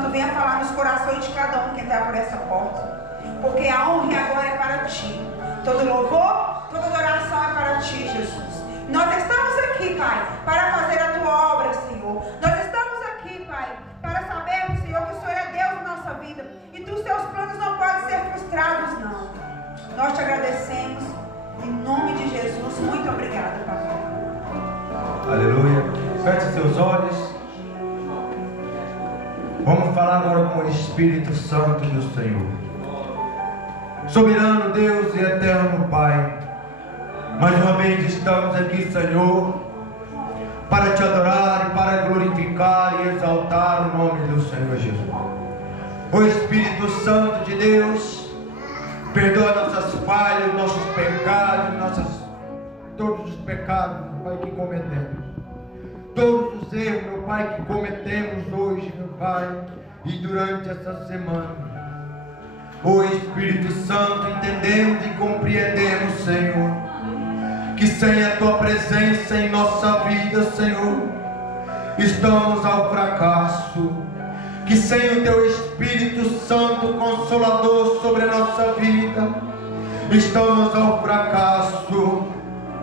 Santo venha falar nos corações de cada um que entrar por essa porta. Porque a honra e a glória é para Ti. Todo louvor, toda adoração é para Ti, Jesus. Nós estamos aqui, Pai, para fazer a Tua obra, Senhor. Nós estamos aqui, Pai, para sabermos, Senhor, que o Senhor é Deus na nossa vida. E que os Teus planos não podem ser frustrados, não. Nós Te agradecemos. Em nome de Jesus, muito obrigada, Pai. Aleluia. Feche seus olhos. Vamos falar agora com o Espírito Santo do Senhor. Soberano Deus e eterno Pai, mais uma vez estamos aqui, Senhor, para Te adorar e para glorificar e exaltar o nome do Senhor Jesus. O Espírito Santo de Deus, perdoa nossas falhas, nossos pecados, todos os pecados, Pai, que cometemos. Todos os erros, meu Pai, que cometemos hoje, meu Pai, e durante essa semana. Ó Espírito Santo, entendemos e compreendemos, Senhor, que sem a Tua presença em nossa vida, Senhor, estamos ao fracasso. Que sem o Teu Espírito Santo Consolador sobre a nossa vida, estamos ao fracasso.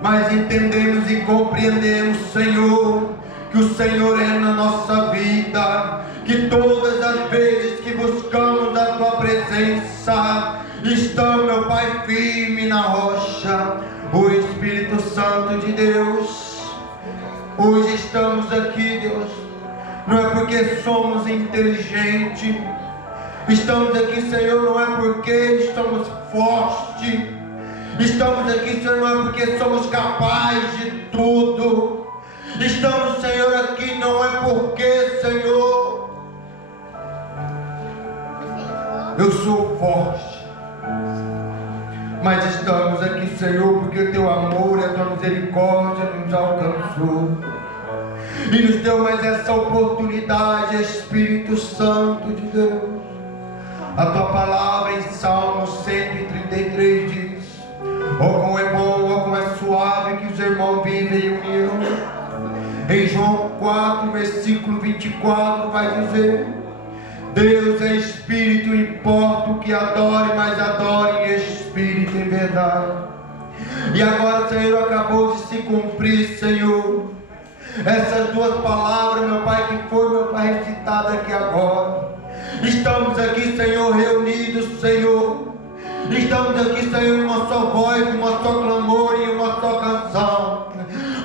Mas entendemos e compreendemos, Senhor, que o Senhor é na nossa vida, que todas as vezes que buscamos a Tua presença, estamos, meu Pai, firme na rocha. O Espírito Santo de Deus, hoje estamos aqui, Deus, não é porque somos inteligentes, estamos aqui, Senhor, não é porque estamos fortes, estamos aqui, Senhor, não é porque somos capazes de tudo. Estamos, Senhor, aqui não é porque, Senhor, eu sou forte, mas estamos aqui, Senhor, porque o Teu amor e a Tua misericórdia nos alcançou e nos deu mais essa oportunidade, Espírito Santo de Deus. A Tua palavra em Salmo 133 diz: ó como é bom, ó como é suave que os irmãos vivem em união. Em João 4, versículo 24 vai dizer: Deus é Espírito, importa o que adore, mas adore em Espírito e em verdade. E agora, Senhor, acabou de se cumprir, Senhor, essas duas palavras, meu Pai, que foi, meu Pai, recitada aqui agora. Estamos aqui, Senhor, reunidos, Senhor. Estamos aqui, Senhor, em uma só voz, em uma só clamor e uma só canção.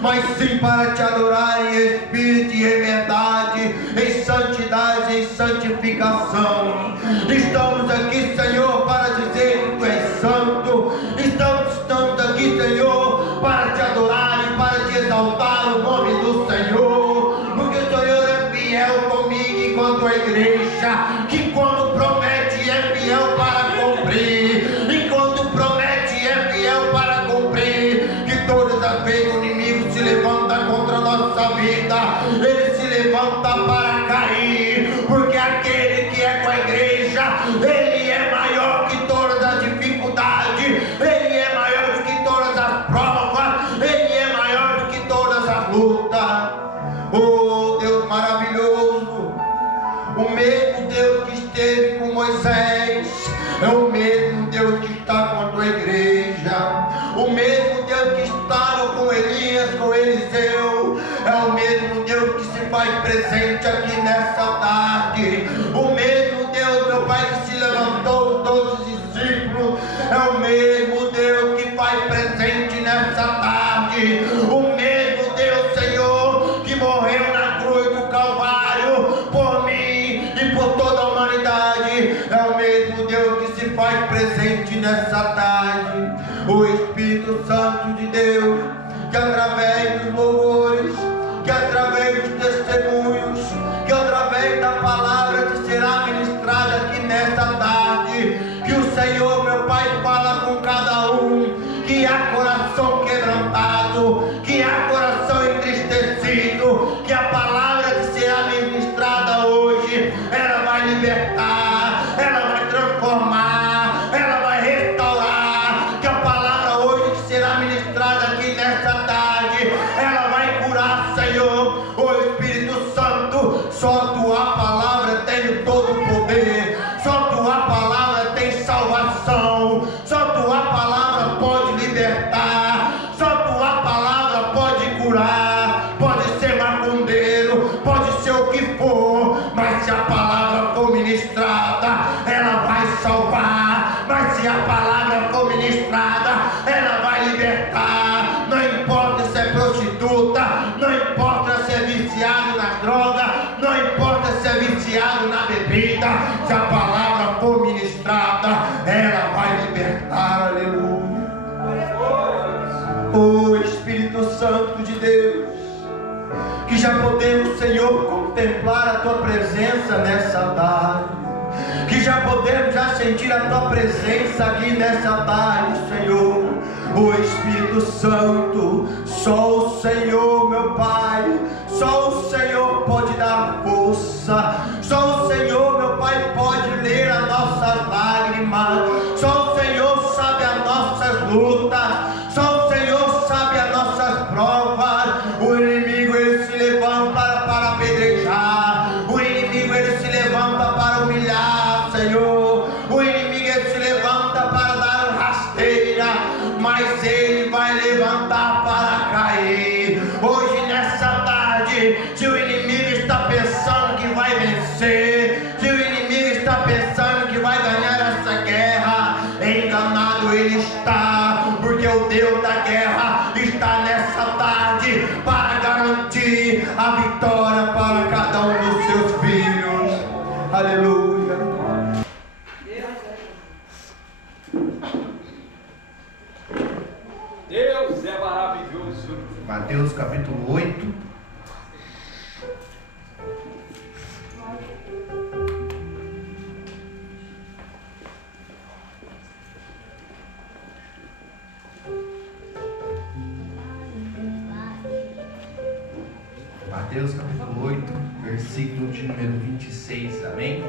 Mas sim para Te adorar em espírito e em verdade, em santidade e em santificação. Estamos aqui, Senhor, para dizer que Tu és santo. Estamos aqui, Senhor, para Te adorar e para Te exaltar o nome do Senhor. Porque o Senhor é fiel comigo enquanto a igreja, que quando promete é fiel para cumprir. E quando promete é fiel para cumprir. Que todas as vezes o inimigo se levanta contra a nossa vida, ele se levanta para cair, porque aquele que é com a igreja, ele é maior que todas as dificuldades, ele é maior do que todas as provas, ele é maior do que todas as lutas. Oh Deus maravilhoso, o mesmo Deus que esteve com Moisés é o mesmo Deus que está com a Tua igreja. O mesmo Deus que estava com Elias, com Eliseu, é o mesmo Deus que se faz presente aqui nessa tarde. O mesmo Deus, meu Pai, que se levantou todos os discípulos, é o mesmo Deus que faz presente nessa tarde. O mesmo Deus, Senhor, que morreu na cruz do Calvário por mim e por toda a humanidade, é o mesmo Deus que se faz presente nessa tarde. O Espírito Santo de Deus, que através dos louvores, que através dos testemunhos, que através da palavra que será ministrada aqui nesta tarde, que o Senhor, meu Pai, fala com cada um, que há coração quebrantado, que há coração entristecido, que a palavra que será ministrada hoje, ela vai libertar, ela vai transformar, ela vai restaurar, que a palavra hoje que será ministrada luta, não importa se é viciado na droga, não importa se é viciado na bebida, se a palavra for ministrada, ela vai libertar, aleluia. Oh Espírito Santo de Deus, que já podemos, Senhor, contemplar a Tua presença nessa tarde, que já podemos já sentir a Tua presença aqui nessa tarde, Senhor. O Espírito Santo, só o Senhor, meu Pai, só o Senhor pode dar força, só o Senhor, meu Pai, pode ler as nossas lágrimas, só o Senhor sabe as nossas lutas, só o Senhor sabe as nossas provas. O inimigo ele se levanta para apedrejar, o inimigo ele se levanta para humilhar, Senhor, o inimigo ele se levanta para dar rasteira, mas ele vai levantar para cair. Hoje nessa tarde, se o inimigo está pensando que vai vencer, se o inimigo está pensando que vai ganhar essa guerra, enganado ele está, porque o Deus da guerra está nessa tarde para garantir a vitória para cada um dos seus filhos. Aleluia. Deus é maravilhoso. Mateus capítulo 8. Mateus capítulo 8, versículo de número 26, amém?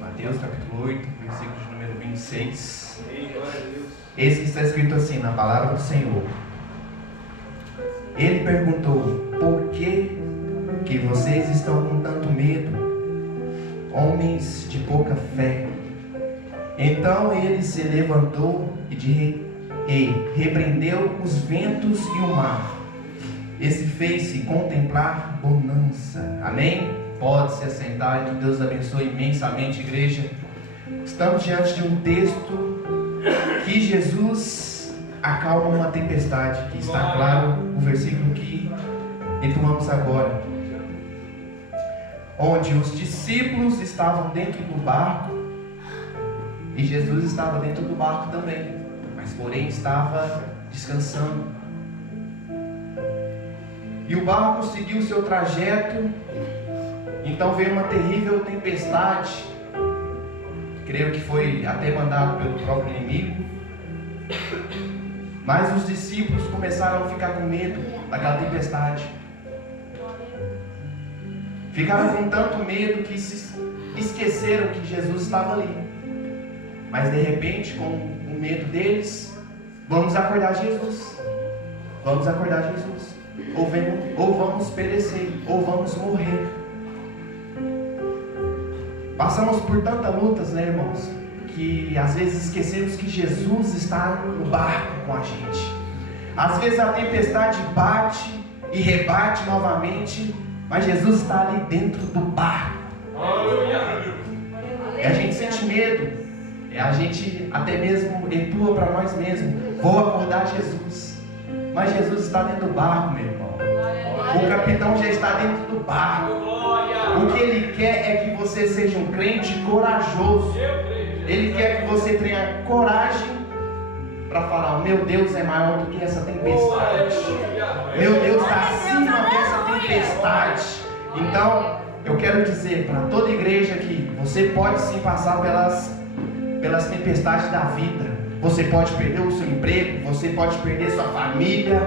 Mateus capítulo 8, versículo de número 26. Esse está escrito assim na palavra do Senhor. Ele perguntou: por que vocês estão com tanto medo, homens de pouca fé? Então ele se levantou e repreendeu os ventos e o mar. Esse fez-se contemplar bonança. Amém? Pode se assentar e que Deus abençoe imensamente, igreja. Estamos diante de um texto que Jesus acalma uma tempestade, que está claro o versículo que retomamos agora, onde os discípulos estavam dentro do barco e Jesus estava dentro do barco também, mas porém estava descansando. E o barco seguiu o seu trajeto. Então veio uma terrível tempestade, creio que foi até mandado pelo próprio inimigo. Mas os discípulos começaram a ficar com medo daquela tempestade. Ficaram com tanto medo que se esqueceram que Jesus estava ali. Mas de repente, com o medo deles, vamos acordar Jesus. Vamos acordar Jesus. Ou vamos perecer, ou vamos morrer. Passamos por tantas lutas, né, irmãos, que às vezes esquecemos que Jesus está no barco com a gente. Às vezes a tempestade bate e rebate novamente, mas Jesus está ali dentro do barco. E a gente sente medo, a gente até mesmo empurra para nós mesmos: vou acordar Jesus. Mas Jesus está dentro do barco, meu irmão. O capitão já está dentro do barco. O que ele quer é que você seja um crente corajoso. Ele quer que você tenha coragem para falar: o meu Deus é maior do que essa tempestade. Meu Deus está acima dessa tempestade. Então, eu quero dizer para toda a igreja que você pode sim passar pelas tempestades da vida. Você pode perder o seu emprego, você pode perder sua família,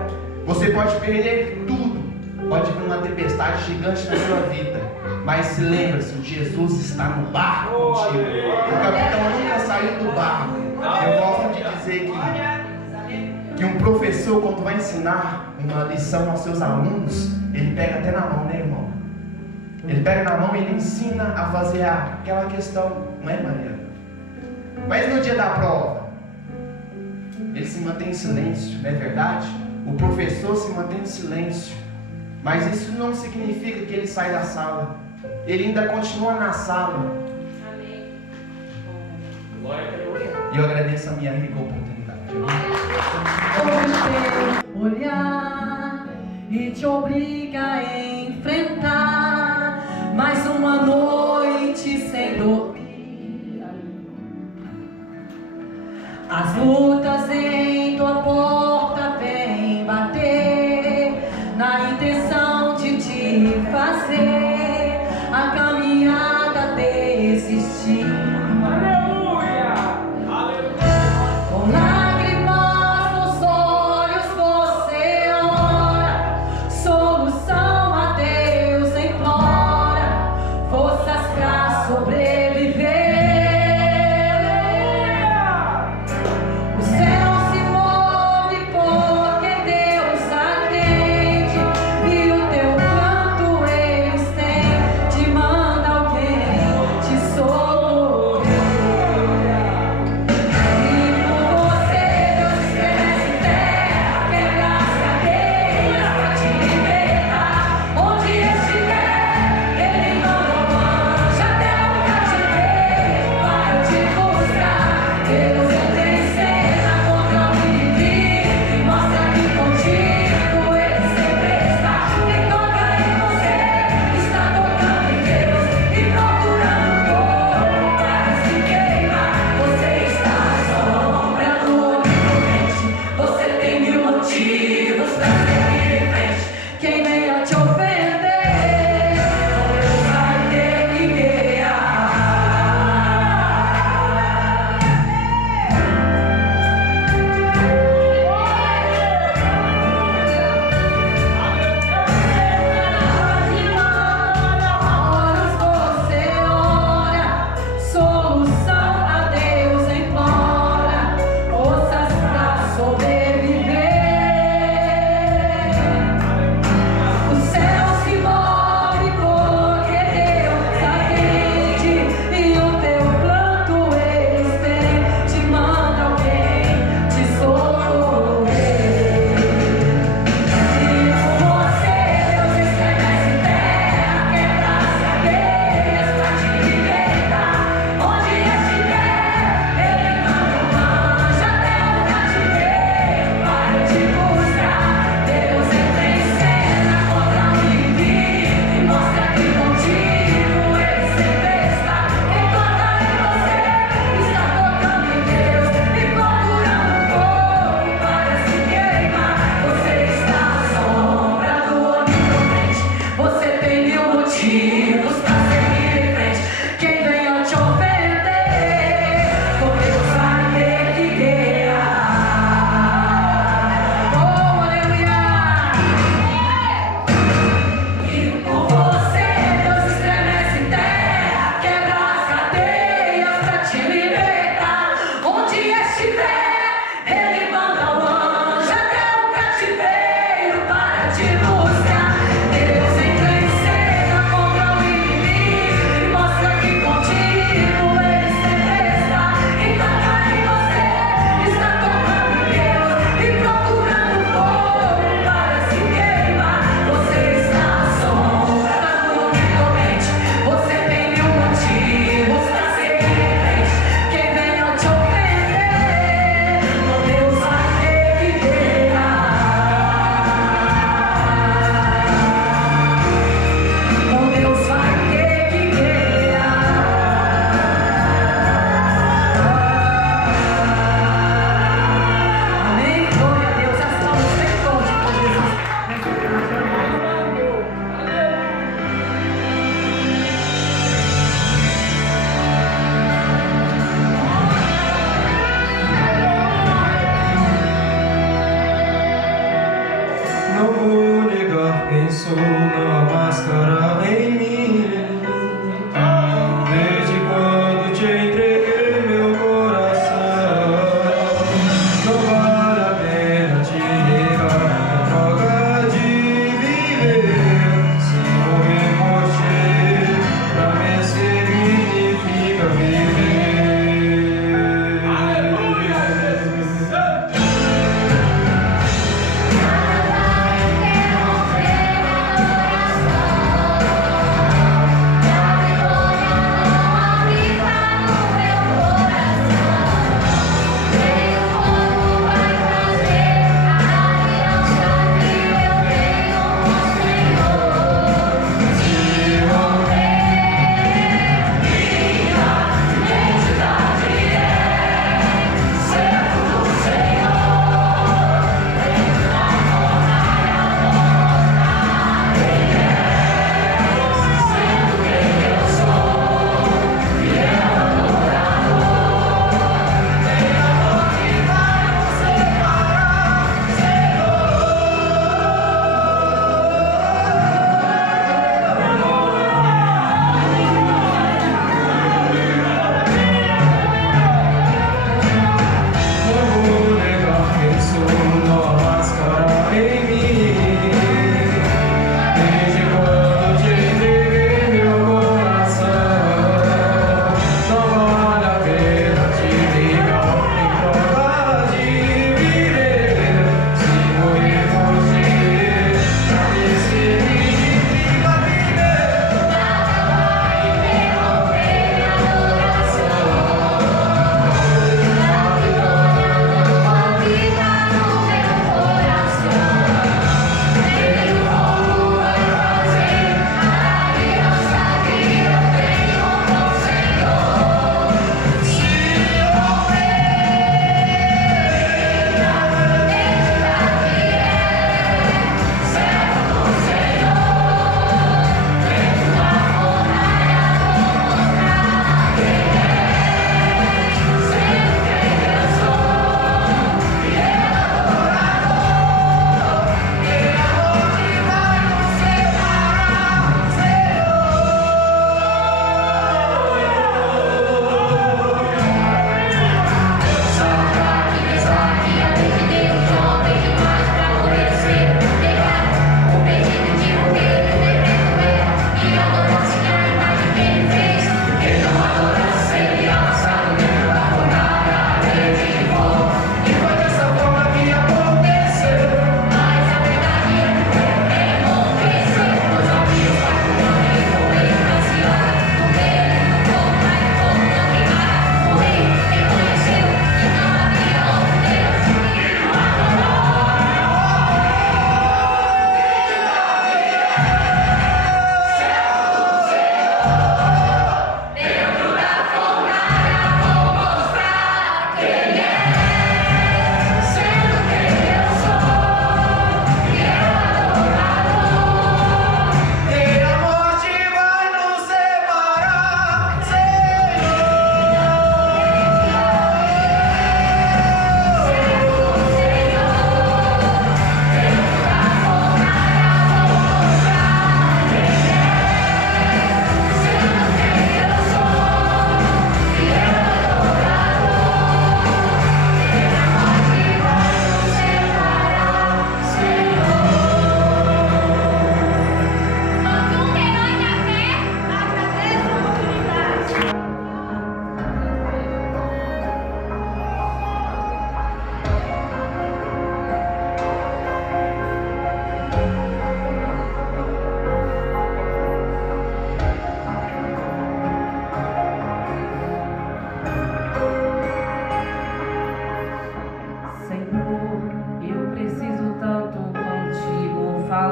você pode perder tudo. Pode vir uma tempestade gigante na sua vida, mas se lembre-se, Jesus está no barco contigo. O capitão nunca saiu do barco. Eu gosto de dizer que um professor, quando vai ensinar uma lição aos seus alunos, ele pega até na mão, né, irmão? Ele pega na mão e ele ensina a fazer aquela questão, não é, Maria? Mas no dia da prova, ele se mantém em silêncio, não é verdade? O professor se mantém em silêncio, mas isso não significa que ele sai da sala. Ele ainda continua na sala. E eu agradeço a minha rica oportunidade. Olhar e te obriga a enfrentar mais uma noite sem dormir. As lutas em tua porta vêm bater na intenção de te fazer a caminhada desistir. Aleluia! Aleluia! Com lágrimas nos olhos você ora, solução a Deus implora, forças pra sobreviver. O céu se move porque Deus atende e o teu canto eles têm, te manda alguém te socorrer. Quem venha te ofender, Deus vai ter que horas você ora, solução a Deus implora, forças pra sobreviver. O céu se move porque Deus atende e o teu planto eles têm, te manda alguém te socorrer. E por você Deus estremece terra, quebra as cadeias pra te libertar. Onde estiver, Ele manda um anjo até o cativeiro para te buscar. Deus entra em cena contra o inimigo e mostra que contigo Ele sempre está. Quem toca em você está tocando em Deus e procurando fogo para se queimar. Você está à sombra do Onipotente, você tem mil motivos para seguir em frente. Quem venha te ofender, com Deus vai ter que guerrear. Oh, aleluia! E por você Deus estremece terra, quebra as cadeias pra te libertar. Onde estiver, Ele manda o anjo até o cativeiro para te buscar. Deus entra em cena contra o inimigo e mostra que contigo Ele sempre está. Quem toca em você está tocando em Deus e procurando fogo para se queimar. Você está à sombra do Onipotente, você tem mil motivos para seguir em frente. Quem venha te ofender, com Deus vai ter que guerrear. Com Deus vai ter que guerrear. Amém? Glória a Deus. As palmas bem fortes para Jesus. Não vou negar quem sou, não há máscara em mim. Desde quando te entreguei meu coração, não vale a pena te negar a droga de viver. Se morrer por ti, pra mim significa viver. Aleluia! Jesus Santo! Nada vai interromper a adoração.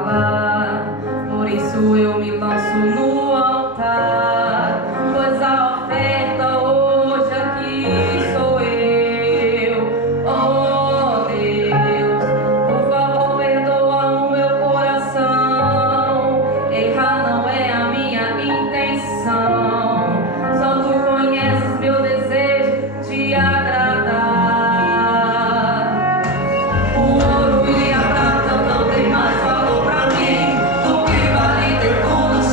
falar, por isso eu me lanço no altar, pois a oferta hoje aqui sou eu. Oh Deus, por favor perdoa o meu coração, errar não é a minha intenção, só tu conheces meu desejo de agradar. O ouro e a prata não tem mais valor pra mim do que vale ter conocido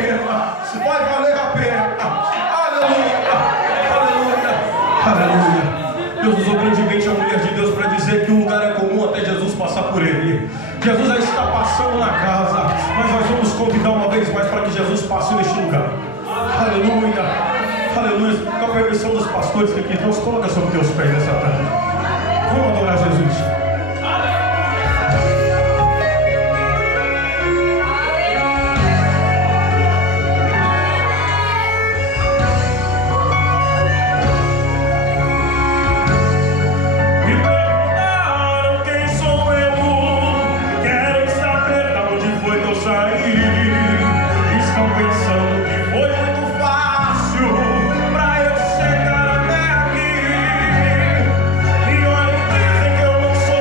pena. Vai valer a pena. Aleluia. Aleluia. Aleluia. Deus usou grandemente a mulher de Deus para dizer que o lugar é comum até Jesus passar por ele. Jesus já está passando na casa, mas nós vamos convidar uma vez mais para que Jesus passe neste lugar. Aleluia. Aleluia. Com a permissão dos pastores aqui, Deus, coloca sobre teus pés nessa tarde. Vamos adorar Jesus. Sou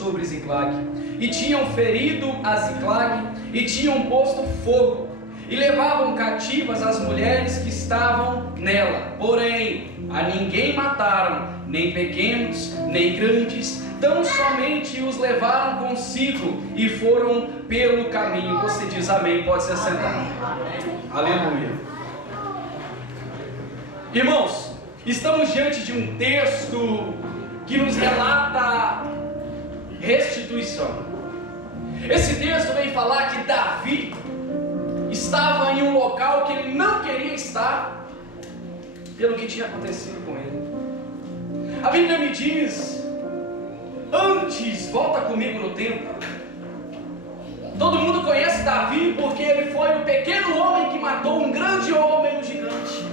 sobre Ziclag, e tinham ferido a Ziclag, e tinham posto fogo, e levavam cativas as mulheres que estavam nela. Porém, a ninguém mataram, nem pequenos, nem grandes, tão somente os levaram consigo e foram pelo caminho. Você diz amém, pode se assentar. Aleluia. Irmãos, estamos diante de um texto que nos relata restituição. Esse texto vem falar que Davi estava em um local que ele não queria estar, pelo que tinha acontecido com ele. A Bíblia me diz, antes, volta comigo no tempo. Todo mundo conhece Davi porque ele foi o pequeno homem que matou um grande homem, um gigante.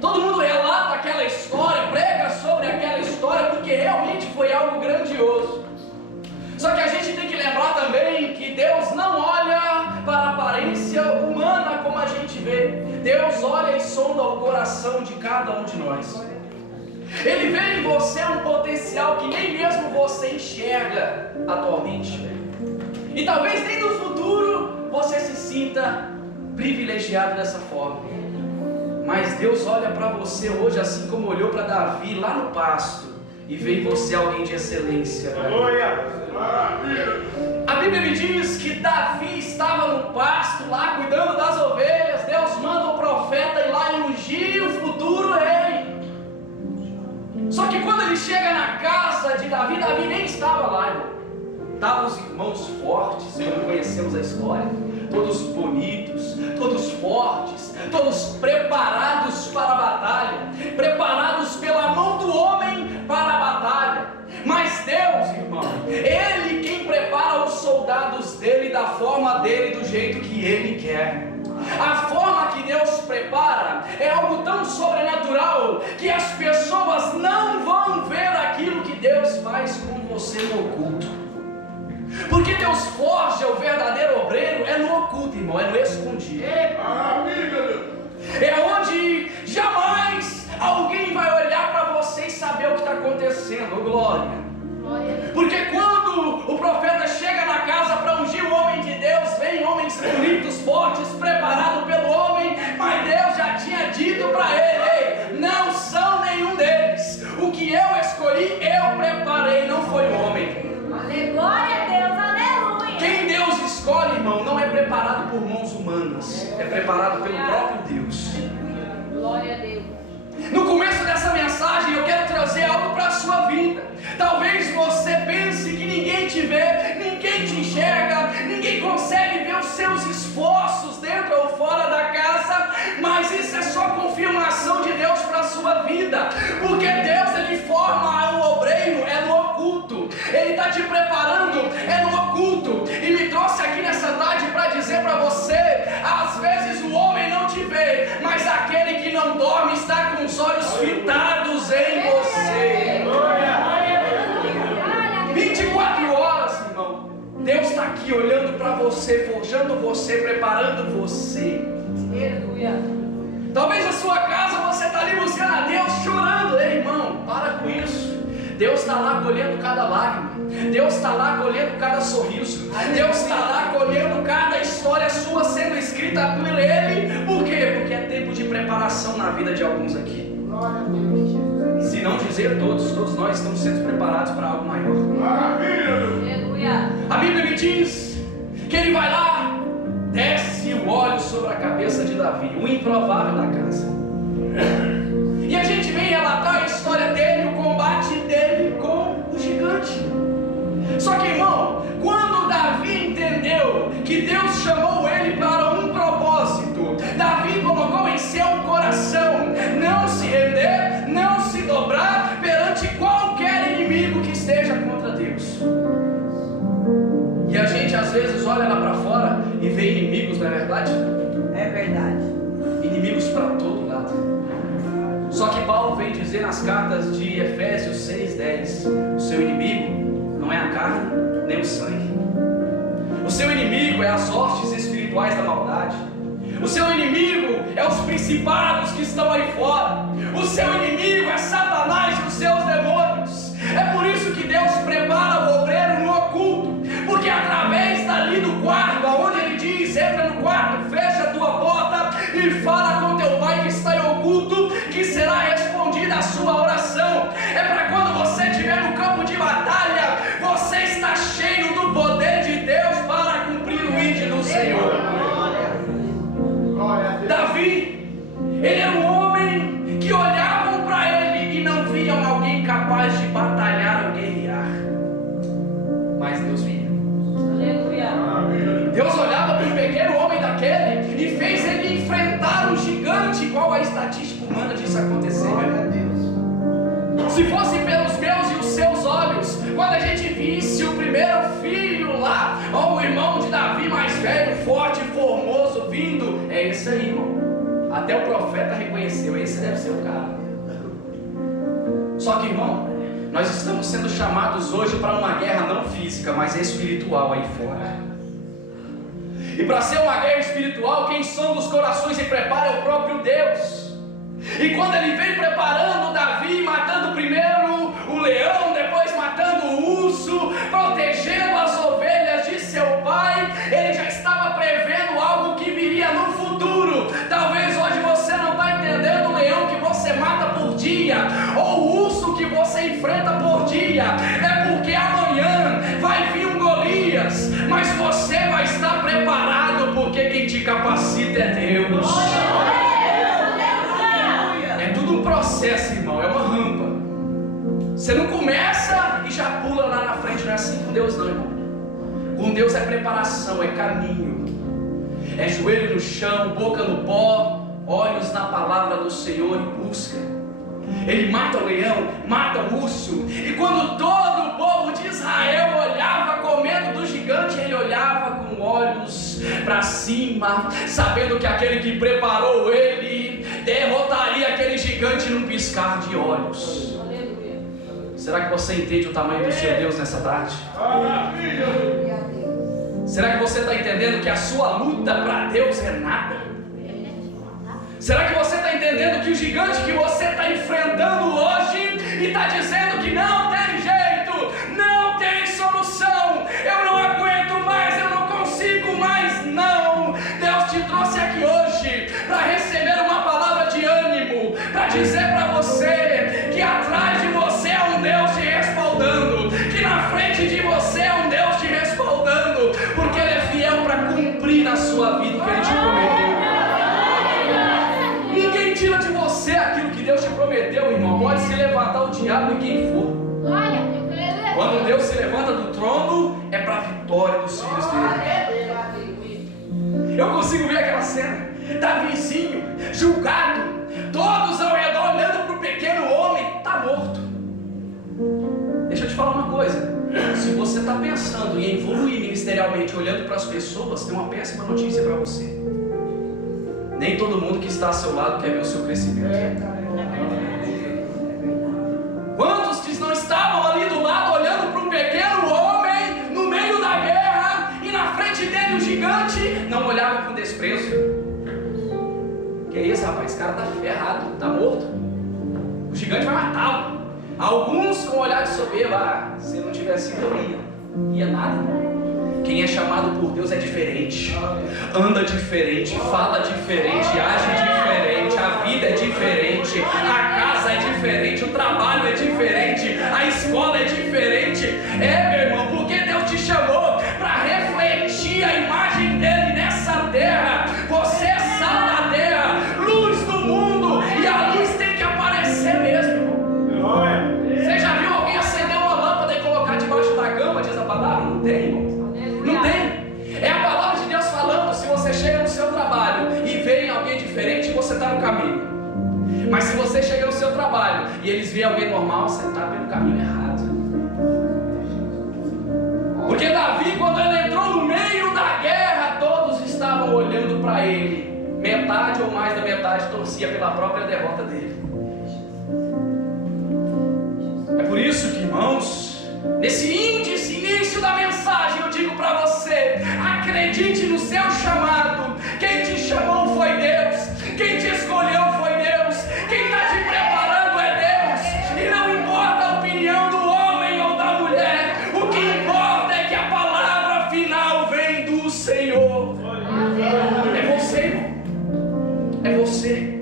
Todo mundo relata aquela história, prega sobre aquela história, porque realmente foi algo grandioso. Só que a gente tem que lembrar também que Deus não olha para a aparência humana como a gente vê. Deus olha e sonda o coração de cada um de nós. Ele vê em você um potencial que nem mesmo você enxerga atualmente. E talvez nem no futuro você se sinta privilegiado dessa forma. Mas Deus olha para você hoje assim como olhou para Davi lá no pasto e vê em você alguém de excelência. A Bíblia me diz que Davi estava no pasto lá cuidando das ovelhas. Deus manda o profeta ir lá e ungir o futuro rei. Só que quando ele chega na casa de Davi, Davi nem estava lá, irmão. Estavam os irmãos fortes, como conhecemos a história, todos bonitos, todos fortes, todos preparados para a batalha, preparados pela mão do homem para a batalha. Mas Deus, irmão, Ele quem prepara os soldados dele da forma dele, do jeito que Ele quer. A forma que Deus prepara é algo tão sobrenatural que as pessoas não vão ver aquilo que Deus faz com você no oculto. Porque Deus forja o verdadeiro obreiro é no oculto, irmão, é no escondido. É onde jamais alguém vai olhar para você e saber o que está acontecendo. Glória. Porque quando o profeta chega na casa para ungir o homem de Deus, vem homens bonitos, fortes, preparados pelo homem, mas Deus já tinha dito para ele: ei, não são nenhum deles. O que eu escolhi, eu preparei, não foi o homem. Glória a Deus, aleluia. Quem Deus escolhe, irmão, não é preparado por mãos humanas, é preparado pelo próprio Deus. Glória a Deus. No começo dessa mensagem eu quero trazer algo para a sua vida. Talvez você pense que ninguém te vê, ninguém te enxerga, ninguém consegue ver os seus esforços dentro ou fora da casa, mas isso é só confirmação de Deus para a sua vida, porque Deus ele forma o obreiro, é no oculto, Ele está te preparando, é no oculto, e me trouxe aqui nessa tarde para dizer para você, às vezes o homem não te vê, mas aquele que não dorme está com os olhos fitados em você. 24 horas, irmão, Deus está aqui olhando para você, forjando você, preparando você. Aleluia. Talvez na sua casa você está ali buscando a Deus, chorando. Ei, irmão, para com isso. Deus está lá colhendo cada lágrima, Deus está lá colhendo cada sorriso, Deus está lá colhendo cada história sua sendo escrita por Ele. Por quê? Porque é tempo de preparação na vida de alguns aqui. Se não dizer todos nós estamos sendo preparados para algo maior. Aleluia. A Bíblia me diz que ele vai lá, desce o óleo sobre a cabeça de Davi, o improvável da casa. E a gente vem relatar a história dele, o combate dele com o gigante. Só que, irmão, quando Davi entendeu que Deus chamou ele para um propósito, Davi colocou em seu coração não se render, não se dobrar perante qualquer inimigo que esteja contra Deus. E a gente às vezes olha lá para fora e vê inimigos, não é verdade? É verdade. Inimigos para todo lado. Só que Paulo vem dizer nas cartas de Efésios 6:10, o seu inimigo não é a carne nem o sangue. O seu inimigo é as hostes espirituais da maldade. O seu inimigo é os principados que estão aí fora. O seu inimigo é Satanás e os seus demônios. É por isso que Deus prepara o obreiro no incapaz de batalhar ou guerrear. Mas Deus via. Deus olhava para o pequeno homem daquele e fez ele enfrentar um gigante, igual a estatística humana disso acontecer. Se fosse pelos meus e os seus olhos, quando a gente visse o primeiro filho lá, ou o irmão de Davi mais velho, forte e formoso vindo, é esse aí, irmão. Até o profeta reconheceu, esse deve ser o cara. Só que, irmão, nós estamos sendo chamados hoje para uma guerra não física, mas espiritual aí fora. E para ser uma guerra espiritual, quem sonda os corações e prepara é o próprio Deus. E quando ele vem preparando Davi, matando primeiro o leão, depois matando o urso, protegendo as ovelhas de seu pai, ele já estava prevendo algo que viria no futuro. Talvez hoje você não está entendendo o leão que você mata por dia, ou o urso que você enfrenta por dia. É porque amanhã vai vir um Golias, mas você vai estar preparado, porque quem te capacita é Deus. É tudo um processo, irmão, é uma rampa. Você não começa e já pula lá na frente, não é assim com Deus não, irmão. Com Deus é preparação, é caminho, é joelho no chão, boca no pó, olhos na palavra do Senhor e busca. Ele mata o leão, mata o urso, e quando todo o povo de Israel olhava com medo do gigante, ele olhava com olhos para cima, sabendo que aquele que preparou ele derrotaria aquele gigante num piscar de olhos. Será que você entende o tamanho do seu Deus nessa tarde? Será que você está entendendo que a sua luta para Deus é nada? Será que você está entendendo que o gigante que você está enfrentando hoje e está dizendo que não tem jeito, não tem solução, eu não aguento mais, eu não consigo mais, não. Deus te trouxe aqui hoje para receber uma palavra de ânimo, para dizer para você que atrás de você é um Deus te respaldando, que na frente de você é um Deus te respaldando, porque Ele é fiel para cumprir na sua vida o que Ele te prometeu. Ninguém tira de você aquilo que Deus te prometeu, irmão. Pode se levantar o diabo e quem for. Quando Deus se levanta do trono, é para a vitória dos filhos dele. Eu consigo ver aquela cena. Davizinho, julgado, todos ao redor olhando para o pequeno homem, está morto. Deixa eu te falar uma coisa. Se você está pensando em evoluir ministerialmente olhando para as pessoas, tem uma péssima notícia para você. Nem todo mundo que está ao seu lado quer ver o seu crescimento. Quantos que não estavam ali do lado olhando para um pequeno homem no meio da guerra e na frente dele um gigante, não olhavam com desprezo? Que isso, rapaz? Esse cara está ferrado, está morto. O gigante vai matá-lo. Alguns com olhar de soberba, se não tivesse ido, eu ia nada. Quem é chamado por Deus é diferente, anda diferente, fala diferente, age diferente, a vida é diferente, a casa é diferente, o trabalho é diferente, a escola é diferente. É, meu irmão, porque Deus te chamou para refletir a imagem dele nessa terra. Você é sal da terra, luz do mundo, e a luz tem que aparecer mesmo, irmão. Você já viu alguém acender uma lâmpada e colocar debaixo da cama, diz a palavra? Não tem, irmão. Não tem. É a palavra de Deus falando. Se você chega no seu trabalho e vê alguém diferente, você está no caminho. Mas se você chega no seu trabalho e eles veem alguém normal, você está pelo caminho errado. Porque Davi, quando ele entrou no meio da guerra, todos estavam olhando para ele. Metade ou mais da metade torcia pela própria derrota dele. É por isso que, irmãos, nesse início da mensagem, eu digo para você: acredite no seu chamado. Quem te chamou foi Deus, quem te escolheu foi Deus, quem está te preparando é Deus. E não importa a opinião do homem ou da mulher, o que importa é que a palavra final vem do Senhor. É você, irmão. É você.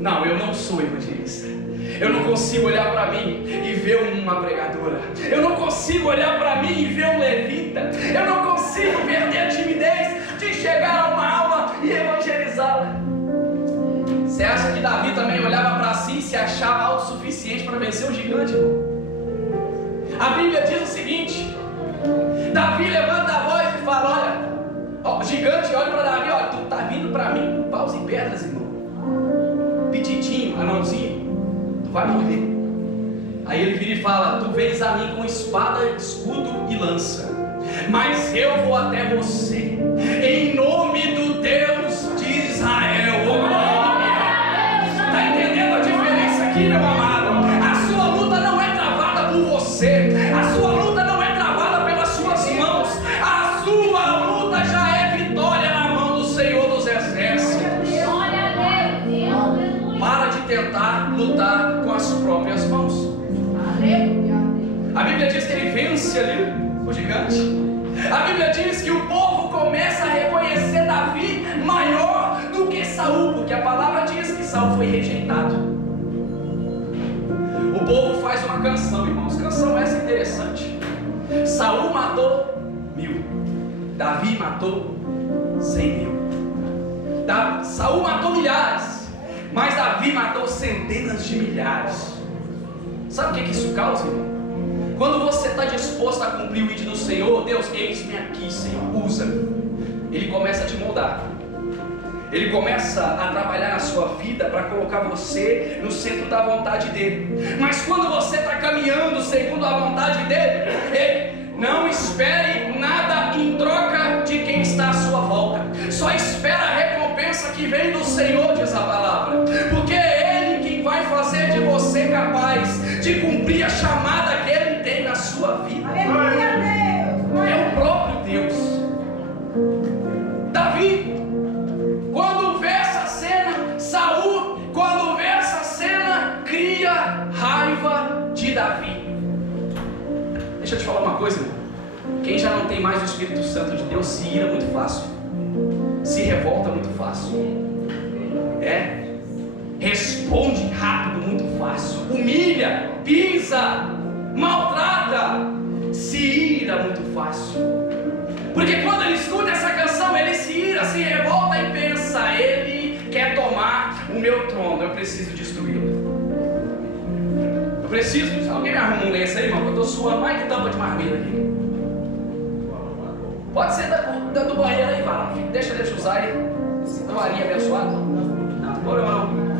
Não, eu não sou evangelista. Eu não consigo olhar para mim e ver uma pregadora. Eu não consigo olhar para mim e ver um levita. Eu não consigo perder a timidez de chegar a uma alma e evangelizá-la. Você acha que Davi também olhava para si e se achava autossuficiente para para vencer o gigante, irmão. A Bíblia diz o seguinte: Davi levanta a voz e fala: olha, ó, o gigante olha para Davi, olha, tu tá vindo para mim com paus e pedras, irmão. Petitinho, anãozinho, tu vai morrer. Aí ele vira e fala: tu vens a mim com espada, escudo e lança, mas eu vou até você em nome do Deus de Israel. Está entendendo a diferença aqui, meu amado? A sua luta não é travada por você, a sua luta não é travada pelas suas mãos, a sua luta já é vitória na mão do Senhor dos Exércitos. Para de tentar lutar com as próprias mãos. A Bíblia diz que ele vence ali o gigante. A Bíblia diz que o povo começa a reconhecer Davi maior do que Saul, porque a palavra diz que Saul foi rejeitado. O povo faz uma canção, irmãos. Canção essa interessante. Saul matou 1000, Davi matou 100.000. Saul matou milhares, mas Davi matou centenas de milhares. Sabe o que isso causa, irmão? Quando você está disposto a cumprir o ídolo do Senhor, Deus, eis-me aqui, Senhor, usa-me. Ele começa a te moldar. Ele começa a trabalhar na sua vida para colocar você no centro da vontade dele. Mas quando você está caminhando segundo a vontade dele, não espere nada em troca de quem está à sua volta. Só espera a recompensa que vem do Senhor, diz a palavra. Porque é Ele quem vai fazer de você capaz de cumprir a chamada que Ele tem na sua vida. Aleluia, Deus. É o próprio Deus. Davi, quando vê essa cena, Saul, quando vê essa cena, cria raiva de Davi. Deixa eu te falar uma coisa, irmão. Quem já não tem mais o Espírito Santo de Deus se ira muito fácil, se revolta muito fácil, responde rápido muito fácil, humilha, pisa, maltrata, se ira muito fácil. Porque quando ele escuta essa canção, ele se ira, se revolta e pensa: ele quer tomar o meu trono, eu preciso destruí-lo. Eu preciso. Alguém me arruma um lenço aí, irmão? Eu estou suando mais que tampa de marmita aqui. Pode ser do banheiro aí, vai. Deixa eu usar aí. Toalhinha abençoada. Não, não, não.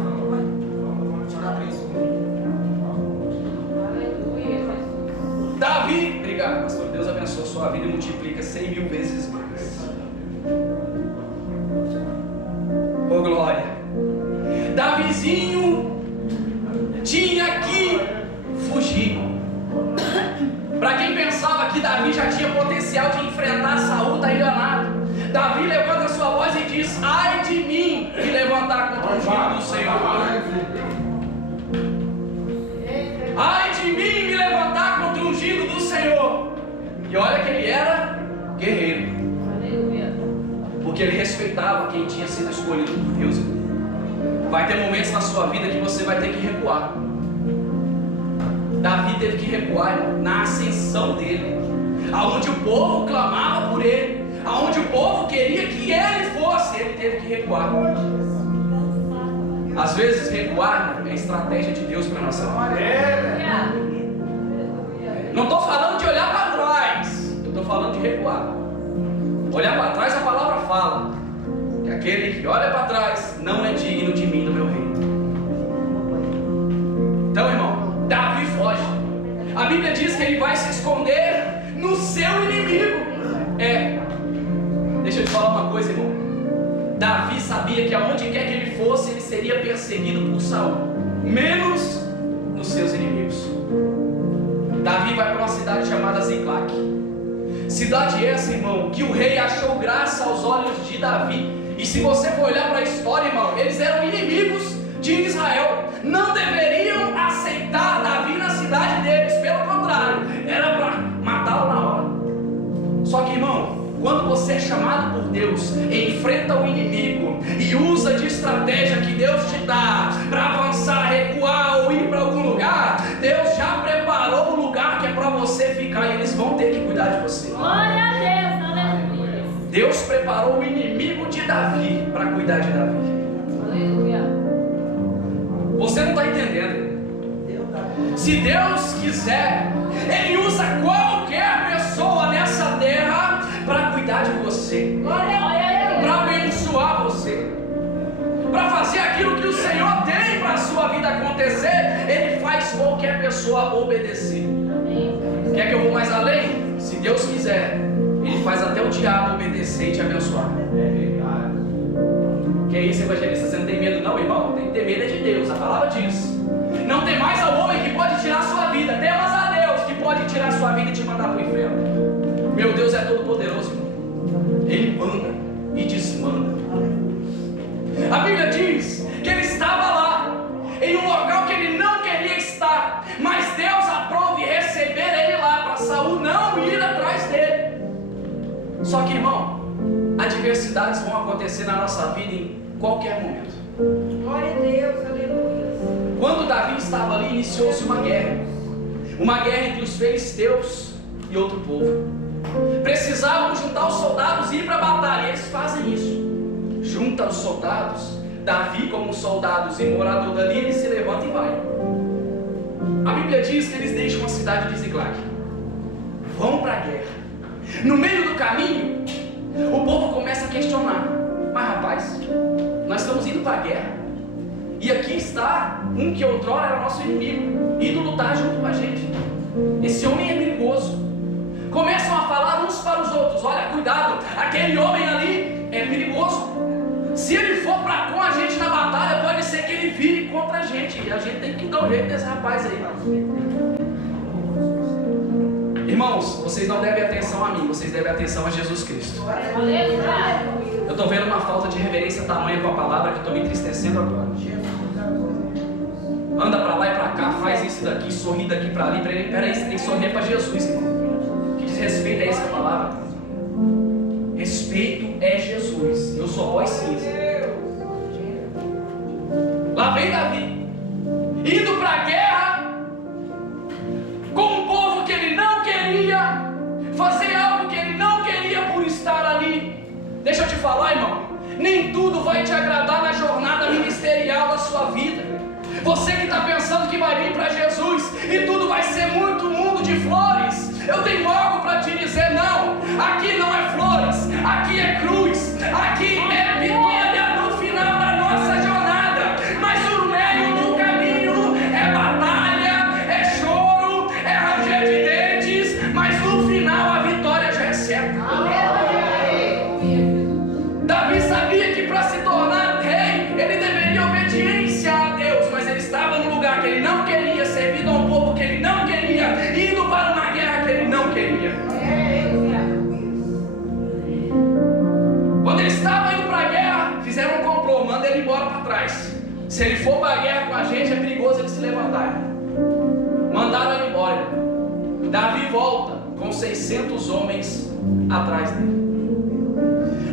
Davi, obrigado, pastor. Deus abençoe a sua vida e multiplica 100.000 vezes mais. Oh, glória. Davizinho tinha que fugir. Para quem pensava que Davi já tinha potencial de enfrentar Saul, está enganado. Davi levanta sua voz e diz: ai de mim me levantar contra o ungido do Senhor. Ai de mim me levantar contra o ungido do Senhor. E olha que ele era guerreiro. Porque ele respeitava quem tinha sido escolhido por Deus. Vai ter momentos na sua vida que você vai ter que recuar. Davi teve que recuar na ascensão dele, aonde o povo clamava por ele, aonde o povo queria que ele fosse, ele teve que recuar. Às vezes recuar é estratégia de Deus para a nossa vida. Não estou falando de olhar para trás, eu estou falando de recuar. Olhar para trás, a palavra fala que aquele que olha para trás não é digno de mim, do meu reino. Então, irmão, Davi foge. A Bíblia diz que ele vai se esconder no seu inimigo. Deixa eu te falar uma coisa, irmão. Davi sabia que aonde quer que ele fosse, ele seria perseguido por Saul, menos nos seus inimigos. Davi vai para uma cidade chamada Ziclac. Cidade essa, irmão, que o rei achou graça aos olhos de Davi. E se você for olhar para a história, irmão, eles eram inimigos de Israel. Não deveriam aceitar Davi na cidade deles. Pelo contrário, era para matá-lo na hora. Só que, irmão, quando você é chamado por Deus, enfrenta o inimigo e usa de estratégia que Deus te dá para avançar, recuar ou ir para algum lugar, Deus já preparou o lugar que é para você ficar e eles vão ter que cuidar de você. Glória a Deus, aleluia. Deus preparou o inimigo de Davi para cuidar de Davi. Aleluia. Você não está entendendo. Se Deus quiser, Ele usa qualquer pessoa nessa terra para cuidar de você, para abençoar você, para fazer aquilo que o Senhor tem para a sua vida acontecer. Ele faz qualquer pessoa obedecer. Quer que eu vou mais além? Se Deus quiser, Ele faz até o diabo obedecer e te abençoar. Que é isso, evangelista? Você não tem medo não, irmão? Tem que ter medo é de Deus, a palavra diz. Não tem mais ao homem que pode tirar a sua vida, tem mais a Deus que pode tirar a sua vida e te mandar para o inferno. Meu Deus é todo poderoso, irmão. Ele manda e desmanda. A Bíblia diz que ele estava lá, em um local que ele não queria estar, mas Deus aprove receber ele lá, para Saul não ir atrás dele. Só que, irmão, adversidades vão acontecer na nossa vida em qualquer momento. Glória a Deus, aleluia. Quando Davi estava ali, iniciou-se uma guerra entre os filisteus e outro povo. Precisavam juntar os soldados e ir para a batalha, e eles fazem isso. Junta os soldados, Davi como soldados e morador dali, ele se levanta e vai. A Bíblia diz que eles deixam a cidade de Ziklag, vão para a guerra. No meio do caminho, o povo começa a questionar: mas rapaz, nós estamos indo para a guerra, e aqui está um que outrora era nosso inimigo, indo lutar junto com a gente. Esse homem é perigoso. Começam a falar uns para os outros: olha, cuidado, aquele homem ali é perigoso. Se ele for com a gente na batalha, pode ser que ele vire contra a gente, e a gente tem que dar um jeito desse rapaz aí. Irmãos, vocês não devem atenção a mim, vocês devem atenção a Jesus Cristo. Eu estou vendo uma falta de reverência tamanha com a palavra que estou me entristecendo agora. Anda para lá e para cá, faz isso daqui, sorri daqui para ali. Peraí, você tem que sorrir para Jesus, irmão. Que desrespeito é esse com a palavra? Respeito é Jesus. Eu sou voz cinza. Lá vem Davi, indo para a guerra, com um povo que ele não queria, fazer algo que ele não queria por estar ali. Deixa eu te falar, irmão, nem tudo vai te agradar na jornada ministerial da sua vida. Você que está pensando que vai vir para Jesus e tudo vai ser muito mundo de flores, eu tenho algo para te dizer: não, aqui não é flores, aqui é cruz, aqui é vitória no final da nossa jornada, mas no meio do caminho é batalha, é choro, é ranger de dentes, mas no final a vitória já é certa. Davi sabia que para se tornar rei, ele deveria obediência a Deus, mas ele estava num lugar que ele não queria, servindo a um povo que ele não queria, indo para uma guerra que ele não queria. Quando ele estava indo para a guerra, fizeram um complô: manda ele embora para trás. Se ele for para a guerra com a gente, é perigoso ele se levantar. Mandaram ele embora. Davi volta com 600 homens atrás dele.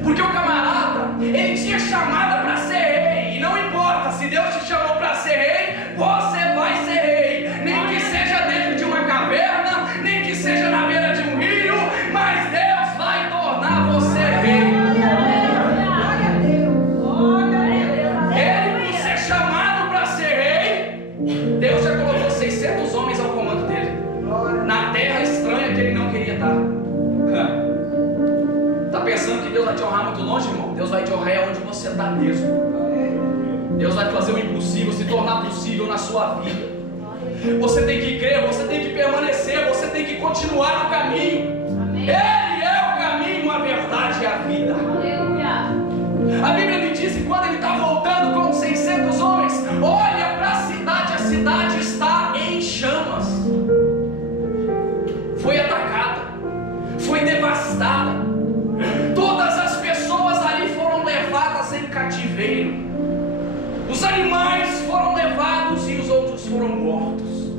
Porque o camarada, ele tinha chamada para ser rei. E não importa, se Deus te chamou para ser rei, você vai ser rei. Nem que seja dentro de uma caverna, nem que seja na beira de um rio, mas Deus vai tornar você rei. Ele, por ser chamado para ser rei, Deus já colocou 600 homens ao comando dele, na terra estranha que ele não queria estar. Está pensando que Deus vai te honrar muito longe, irmão? Deus vai te honrar onde você está mesmo. Deus vai fazer o impossível se tornar possível na sua vida. Você tem que crer, você tem que permanecer, você tem que continuar no caminho. Ele é o caminho, a verdade e a vida. A Bíblia me diz que quando ele está voltando com 600 homens, olha para a cidade está em chamas. Foi atacada, foi devastada. Todas as pessoas ali foram levadas em cativeiro. Os animais foram levados e os outros foram mortos.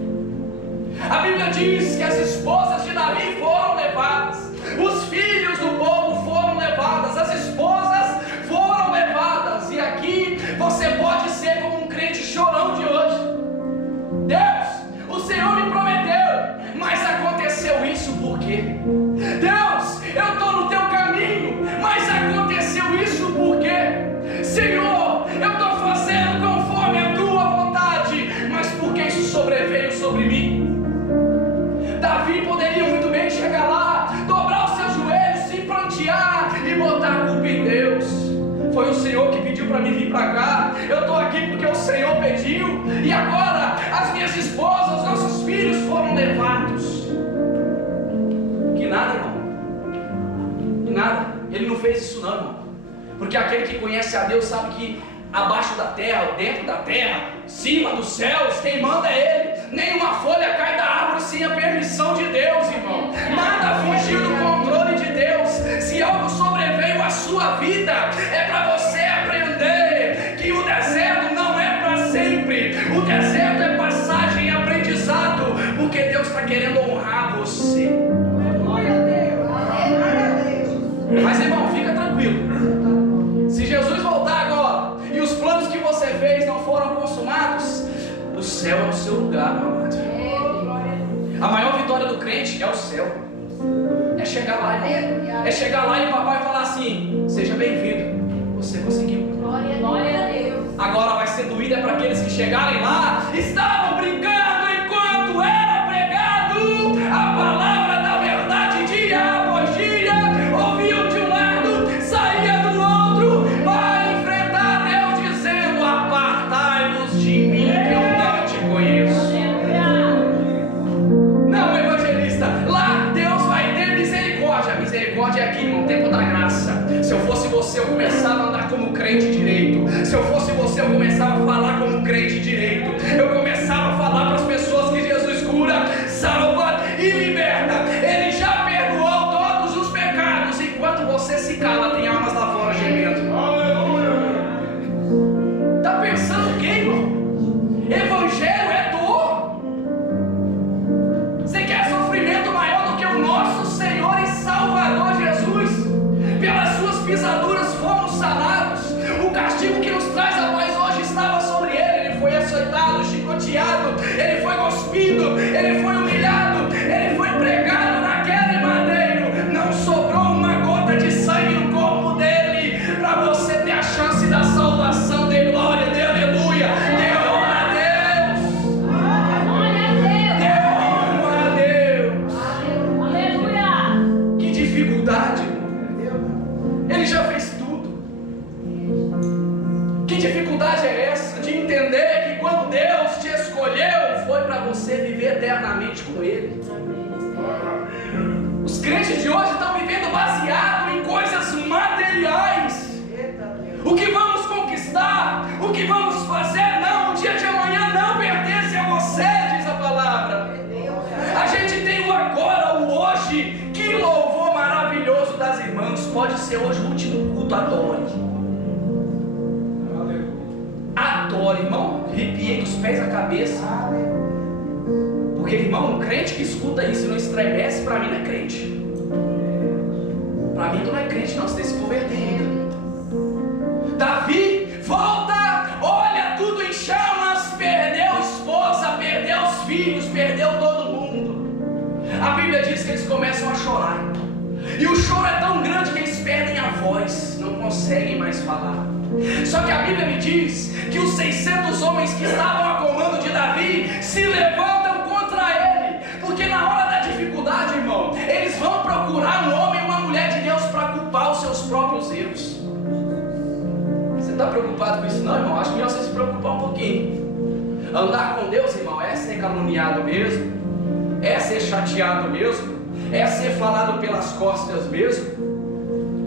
A Bíblia diz que as esposas de Davi foram levadas, os filhos do povo foram levados, as esposas foram levadas. E aqui você pode ser como um crente chorão de hoje: Deus, o Senhor me prometeu, mas aconteceu isso por quê? Deus, eu estou no teu caminho, mas aconteceu isso por quê? Senhor, eu estou fazendo conforme a tua vontade, mas por que isso sobreveio sobre Davi. Davi poderia muito bem chegar lá, dobrar os seus joelhos, se prantear e botar a culpa em Deus. Foi o Senhor que pediu para mim vir para cá. Eu estou aqui porque o Senhor pediu. E agora as minhas esposas, os nossos filhos foram levados. Que nada, irmão. Que nada. Ele não fez isso não, irmão. Porque aquele que conhece a Deus sabe que abaixo da terra, dentro da terra, cima dos céus, quem manda é Ele. Nenhuma folha cai da árvore sem a permissão de Deus, irmão. Nada fugiu do controle de Deus. Se algo sobreveio à sua vida, é para você aprender que o deserto não é para sempre. O deserto é passagem e aprendizado, porque Deus está querendo honrar você. Glória a Deus. Glória a Deus. Mas, irmão, fica tranquilo. Se Jesus voltar agora e os planos que você fez não foram consumados, o céu é o seu lugar, meu amado. A maior vitória do crente é o céu. É chegar lá, irmão. É chegar lá e o papai falar assim: seja bem-vindo, você conseguiu. Glória a Deus. Agora vai ser doído é para aqueles que chegarem lá, estavam brincando enquanto era pregado a palavra da verdade dia após dia, ouviam de um lado, saía do outro, vai enfrentar Deus dizendo: apartai-vos de mim, que eu não te conheço. Não, evangelista, lá Deus vai ter misericórdia. Misericórdia é aqui, no tempo da graça. Se eu fosse você, eu começava a andar como crente direito. Se eu fosse você, eu começava a falar como crente direito. Eu começava a falar para as pessoas que Jesus cura, salva e liberta. Ele já perdoou todos os pecados. Enquanto você se cala, tem almas lá fora gemendo. Tá pensando o quê, irmão? Evangelho é dor. Você quer sofrimento maior do que o nosso Senhor e Salvador Jesus? Pelas suas pisaduras fomos sanados. O castigo que nos traz a paz hoje estava sobre ele. Ele foi açoitado, chicoteado, ele foi cuspido, ele foi humilhado, ele foi pregado naquele madeiro. Não sobrou uma gota de sangue no corpo dele para você ter a chance da salvação dele. Glória a Deus, aleluia. Dê honra a Deus. Dê honra a Deus. Aleluia. Que dificuldade. Ele já fez tudo. Que dificuldade é essa de entender que quando Deus te escolheu, foi para você viver eternamente com Ele? Os crentes de hoje estão vivendo baseado em coisas materiais. O que vamos conquistar, o que vamos fazer, não, o dia de amanhã não pertence a você, diz a palavra. A gente tem o agora, o hoje. Que louvor maravilhoso das irmãs. Pode ser hoje o último culto, adore. Adore, irmão. Arrepiei dos pés à cabeça. Porque, irmão, um crente que escuta isso e não estremece, para mim não é crente. Para mim tu não é crente, não, você tem que se converter ainda. Davi, volta, olha tudo em chamas, perdeu esposa, perdeu os filhos, perdeu todo mundo. A Bíblia diz que eles começam a chorar. E o choro é tão grande que eles perdem a voz, não conseguem mais falar. Só que a Bíblia me diz que os 600 homens que estavam a comando de Davi se levantam contra ele. Porque na hora da dificuldade, irmão, eles vão procurar um homem e uma mulher de Deus para culpar os seus próprios erros. Você está preocupado com isso não, irmão? Acho que você se preocupar um pouquinho. Andar com Deus, irmão, é ser caluniado mesmo, é ser chateado mesmo, é ser falado pelas costas mesmo.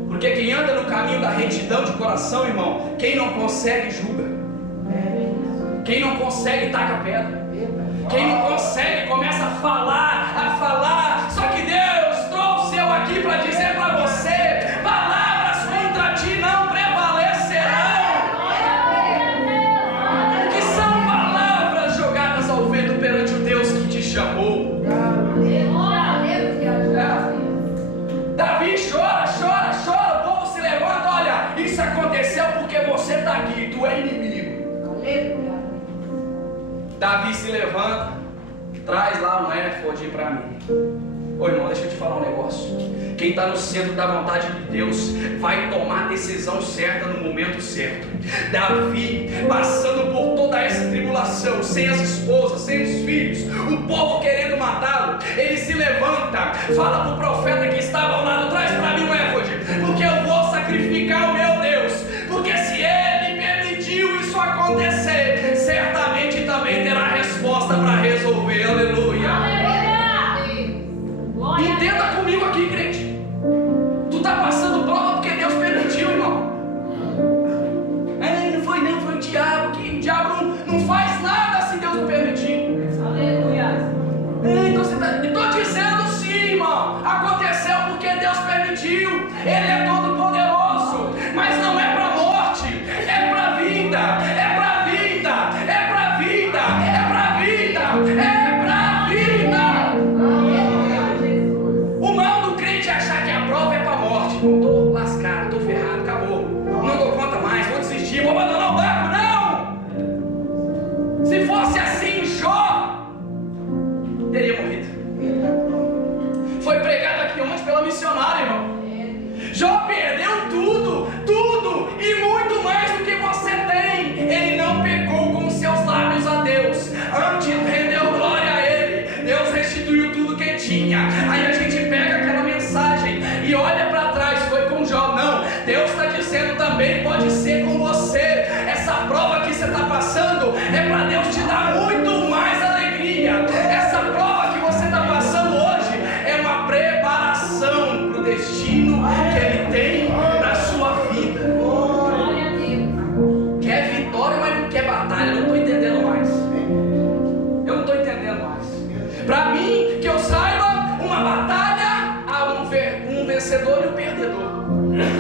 Porque quem anda no caminho da retidão de coração, irmão, quem não consegue julga. Quem não consegue taca pedra. Quem não consegue começa a falar. Só que Deus trouxe eu aqui para dizer para você: palavras contra ti não prevalecerão. Que são palavras jogadas ao vento perante o Deus que te chamou. Davi chora, o povo se levanta. Olha, isso aconteceu porque você está aqui, tu é inimigo. Davi se levanta, traz lá um éfode para mim. Ô irmão, deixa eu te falar um negócio. Quem está no centro da vontade de Deus vai tomar a decisão certa no momento certo. Davi, passando por toda essa tribulação, sem as esposas, sem os filhos, o povo querendo matá-lo, ele se levanta, fala para o profeta que estava ao lado: traz para mim um éfode, porque eu vou sacrificar o meu Deus. Porque se ele permitiu isso acontecer, certamente também terá resposta para resolver. Aleluia. Entenda comigo aqui, crente. Tu está passando prova porque Deus permitiu, irmão. Não foi o diabo. Que o diabo não faz nada se Deus não permitir. Aleluia. Então você está. Estou dizendo sim, irmão. Aconteceu porque Deus permitiu. Ele é todo poderoso. Mas não é para morte, é para vida. É para vida. É para vida. É para vida. É para vida. O mal do crente é achar que a prova é para morte. Não estou lascado, estou ferrado, acabou. Não dou conta mais, vou desistir, vou abandonar o barco. Não! Se fosse assim, Jó teria morrido. Foi pregado aqui ontem pela missionária, irmão. Jó perdeu tudo, tudo e muito mais do que você tem. Ele não pecou com seus lábios a Deus, antes rendeu glória a Ele. Deus restituiu tudo que tinha. Aí a gente pega aquela mensagem e olha para trás, foi com Jó. Não, Deus está dizendo também, pode ser com você. Essa prova que você está passando é para Deus te dar muito mais alegria. Essa prova que você está passando hoje é uma preparação para o destino que Ele tem para sua vida. Glória a Deus. Quer vitória, mas não quer batalha. Eu não estou entendendo mais. Eu não estou entendendo mais. Para mim, que eu saiba, uma batalha há um vencedor e um perdedor.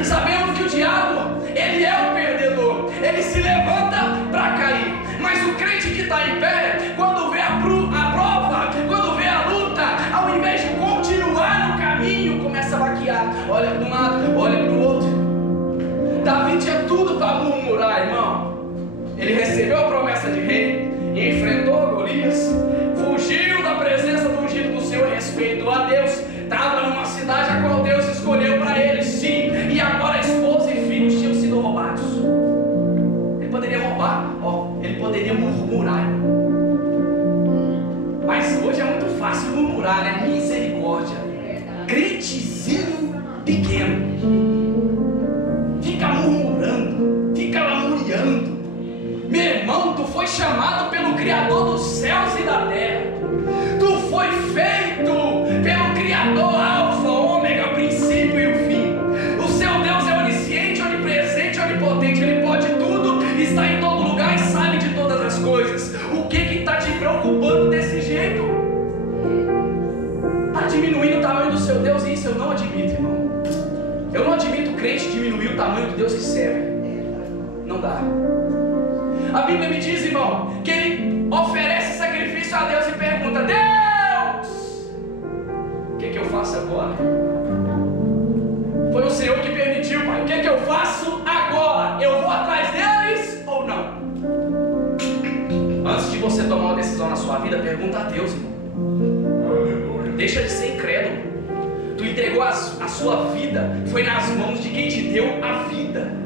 Sabemos que o diabo, ele é o perdedor. Ele se levanta para cair. Mas o crente que está em pé, quando vê a prova, quando vê a luta, ao invés de continuar no caminho, começa a vaquear. Olha para um lado, olha para o outro. Davi tinha tudo para murmurar, irmão. Ele recebeu a promessa de rei, enfrentou Golias, fugiu da presença do ungido do Senhor, respeitou a Deus, estava numa cidade a qual Deus escolheu para ele, sim, e agora a esposa e filhos tinham sido roubados. Ele poderia roubar, ele poderia murmurar, mas hoje é muito fácil murmurar, né? Misericórdia. Crentezinho pequeno fica murmurando, fica lamuriando. Meu irmão, tu foi chamado pelo Criador dos céus e da terra. Tu foi feito pelo Criador, Alfa, Ômega, princípio e o fim. O seu Deus é onisciente, onipresente, onipotente. Ele pode tudo, está em todo lugar e sabe de todas as coisas. O que está te preocupando desse jeito? Está diminuindo o tamanho do seu Deus, e isso eu não admito, irmão. Eu não admito o crente diminuir o tamanho do Deus que serve. Não dá. A Bíblia me diz, irmão, que ele oferece sacrifício a Deus e pergunta: Deus, o que eu faço agora? Foi o Senhor que permitiu, Pai. O que eu faço agora? Eu vou atrás deles ou não? Antes de você tomar uma decisão na sua vida, pergunta a Deus, irmão. Deixa de ser incrédulo. Tu entregou a sua vida, foi nas mãos de quem te deu a vida.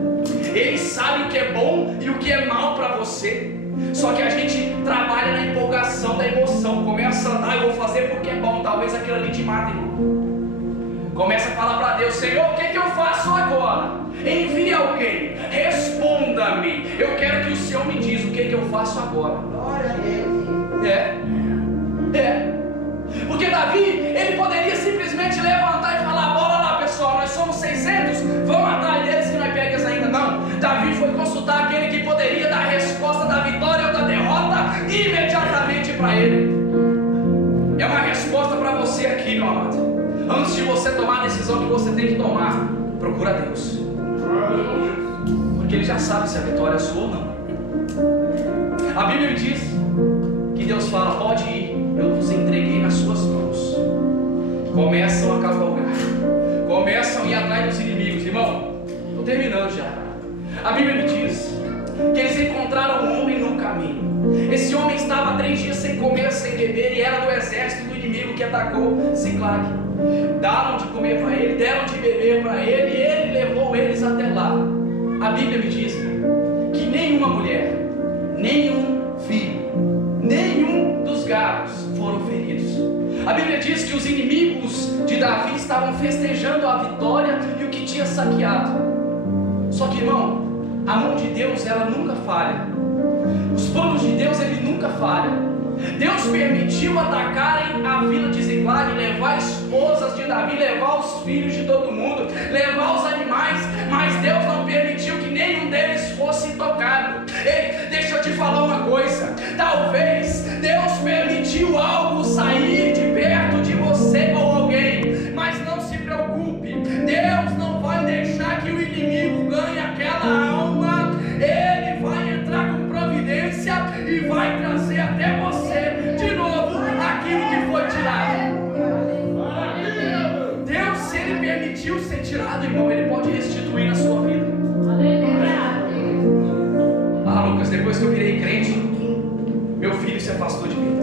Ele sabe o que é bom e o que é mal para você. Só que a gente trabalha na empolgação da emoção. Começa a andar, eu vou fazer porque é bom. Talvez aquilo ali te mate, irmão. Começa a falar para Deus: Senhor, o que eu faço agora? Envie alguém, responda-me. Eu quero que o Senhor me diz o que eu faço agora. Glória a Deus. É. Porque Davi, ele poderia simplesmente levantar e falar: bora lá, pessoal, nós somos 600, vamos atrás deles que nós pegamos ainda. Não, Davi foi consultar aquele que poderia dar a resposta da vitória ou da derrota imediatamente para ele. É uma resposta para você aqui, meu amado. Antes de você tomar a decisão que você tem que tomar, procura Deus, porque Ele já sabe se a vitória é sua ou não. A Bíblia me diz que Deus fala: pode ir, eu vos entreguei nas suas mãos. Começam a cavalgar, começam a ir atrás dos inimigos. Irmão, estou terminando já. A Bíblia me diz que eles encontraram um homem no caminho. Esse homem estava 3 dias sem comer. comer sem beber e era do exército do inimigo que atacou Ziklag. Deram de comer para ele, deram de beber para ele e ele levou eles até lá. A Bíblia me diz que nenhuma mulher, nenhum filho, nenhum dos gados foram feridos. A Bíblia diz que os inimigos de Davi estavam festejando a vitória e o que tinha saqueado. Só que, irmão, a mão de Deus, ela nunca falha. Os planos de Deus, ele nunca falha. Deus permitiu atacarem a vila de Ziklag, levar esposas de Davi, levar os filhos de todo mundo, levar os animais, mas Deus não permitiu que nenhum deles fosse tocado. Ei, deixa eu te falar uma coisa, talvez Deus permitiu algo sair de perto de você ou alguém, mas não se preocupe, Deus não vai deixar que o inimigo ganhe aquela alma. Ele vai entrar com providência e vai trazer até você de novo aquilo que foi tirado. Deus, se Ele permitiu ser tirado, irmão, Ele pode restituir na sua vida. Ah, Lucas, depois que eu virei crente, meu filho se afastou de mim.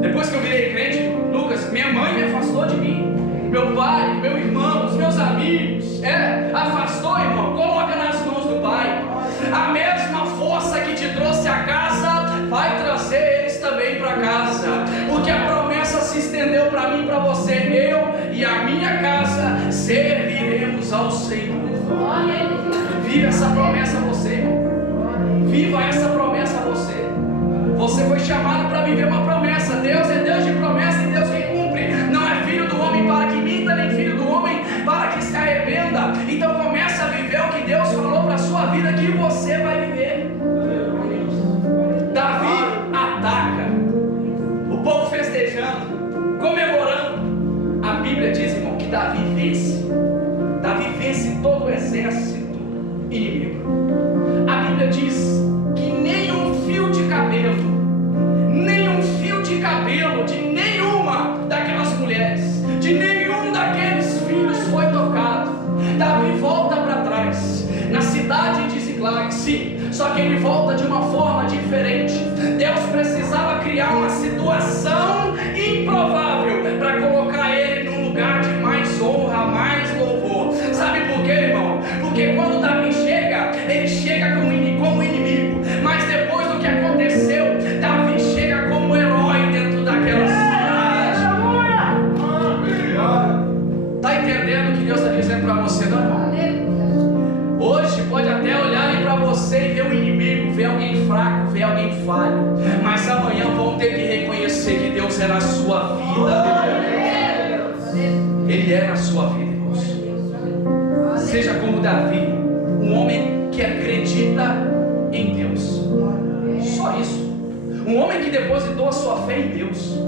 Depois que eu virei crente, Lucas, minha mãe me afastou de mim. Meu pai, meu irmão, os meus amigos, afastou, irmão. Coloca nas mãos do Pai. A mesma força que te trouxe a casa vai trazer eles também para casa, porque a promessa se estendeu para mim e para você. Eu e a minha casa serviremos ao Senhor. Viva essa promessa você, irmão. Viva essa promessa você. Você foi chamado para viver uma promessa. Deus é Deus de promessa e Deus que cumpre. Não é filho do homem para que minta, nem filho do homem para que se arrependa. Então começa a viver o que Deus falou para a sua vida que você vai viver. Davi ataca, o povo festejando, comemorando. A Bíblia diz, irmão, que Davi vence. Davi vence todo o exército inimigo. A Bíblia diz que nenhum fio de cabelo de nenhuma daquelas mulheres, de nenhum daqueles filhos foi tocado. Davi volta para trás, na cidade de Ziklag, sim, só que ele volta de uma forma diferente. Deus precisava criar uma situação improvável para colocar ele num lugar de mais honra, mais louvor. Sabe por quê, irmão? Porque quando Davi chega, ele chega como inimigo, mas depois do que aconteceu, Davi chega como herói dentro daquela cidade. Tá entendendo o que Deus está dizendo para você, não, irmão? Hoje pode até olharem para você e ver o inimigo, ver alguém fraco, ver alguém falho, mas amanhã vão ter que reconhecer que Deus é na sua vida. Ele é na sua vida, irmãos. Seja como Davi, um homem que acredita em Deus. Só isso. Um homem que depositou a sua fé em Deus.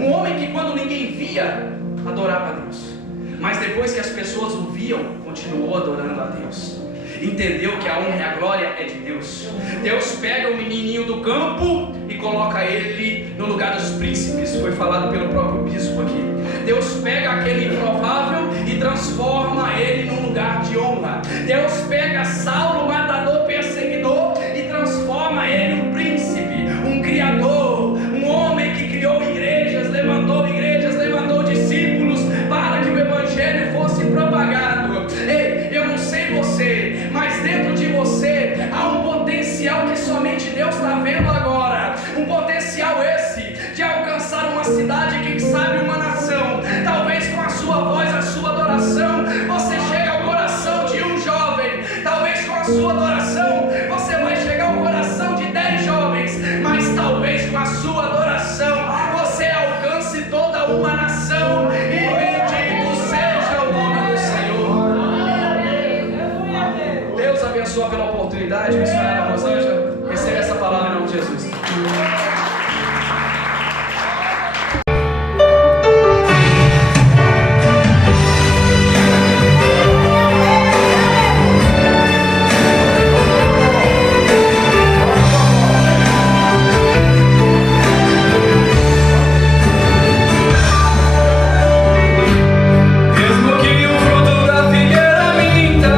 Um homem que quando ninguém via, adorava a Deus. Mas depois que as pessoas o viam, continuou adorando a Deus. Entendeu que a honra e a glória é de Deus. Deus pega o menininho do campo e coloca ele no lugar dos príncipes. Foi falado pelo próprio bispo aqui. Deus pega aquele improvável e transforma ele num lugar de honra. Deus pega Saulo, matador, perseguidor, e transforma ele um príncipe, um criador, um homem que criou igrejas, levantou discípulos para que o evangelho fosse propagado. Ei, eu não sei você, mas dentro de você há um potencial que somente Deus está vendo agora. Um potencial esse de alcançar uma cidade, quem sabe uma nação. Talvez com a sua voz, a sua adoração, você chega ao coração de um jovem. Talvez com a sua adoração você vai chegar ao coração de 10 jovens. Mas talvez com a sua adoração você alcance toda uma nação. E bendito seja o nome do Senhor. Deus abençoe pela oportunidade. Missionária Rosângela, receba essa palavra em nome de Jesus. Mesmo que o fruto da figueira minta,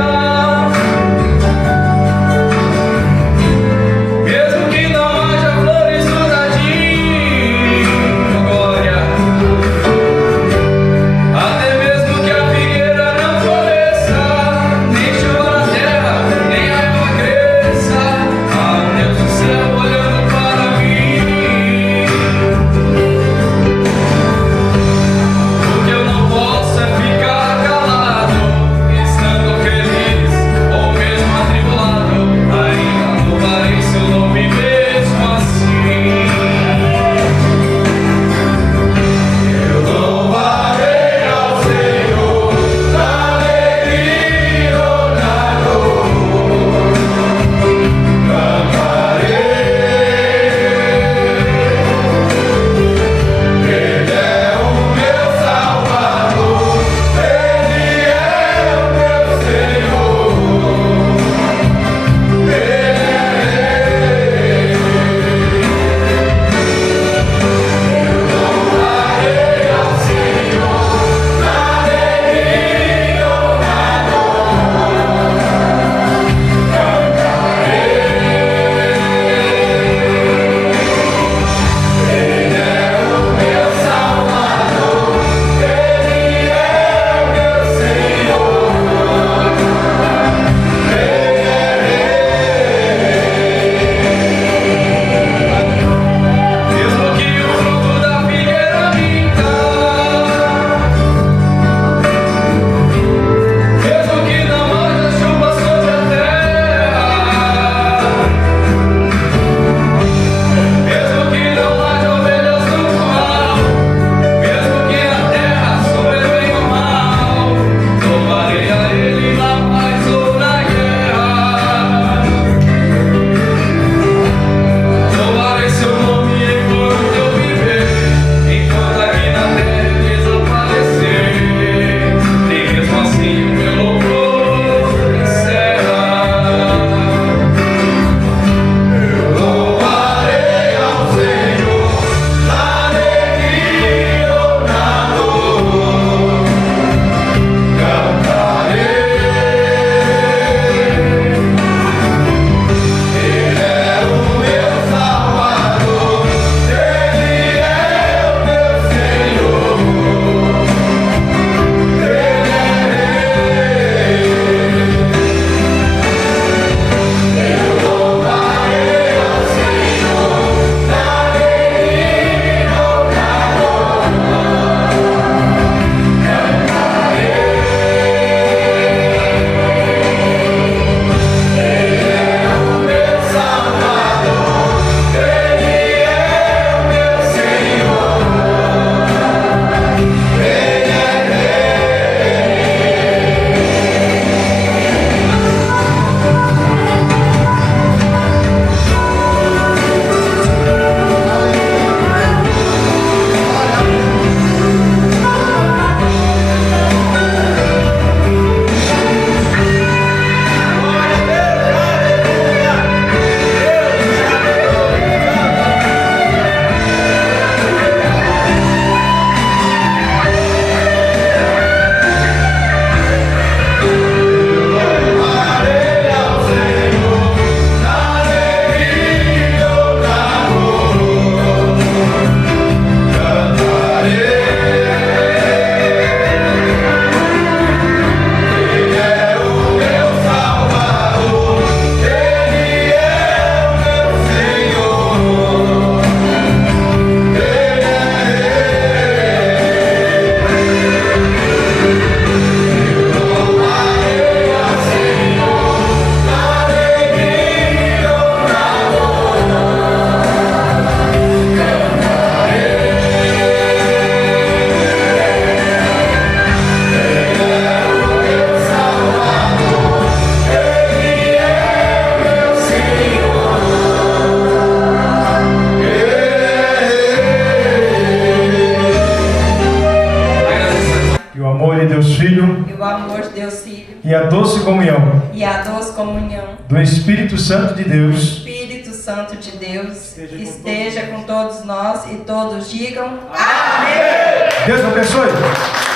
Filho e o amor de Deus Filho e a doce comunhão e a doce comunhão do Espírito Santo de do Deus Espírito Santo de Deus esteja com todos nós e todos digam amém. Deus abençoe.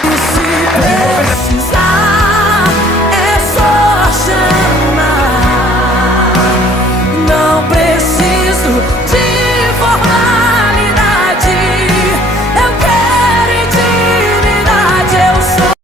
Se precisar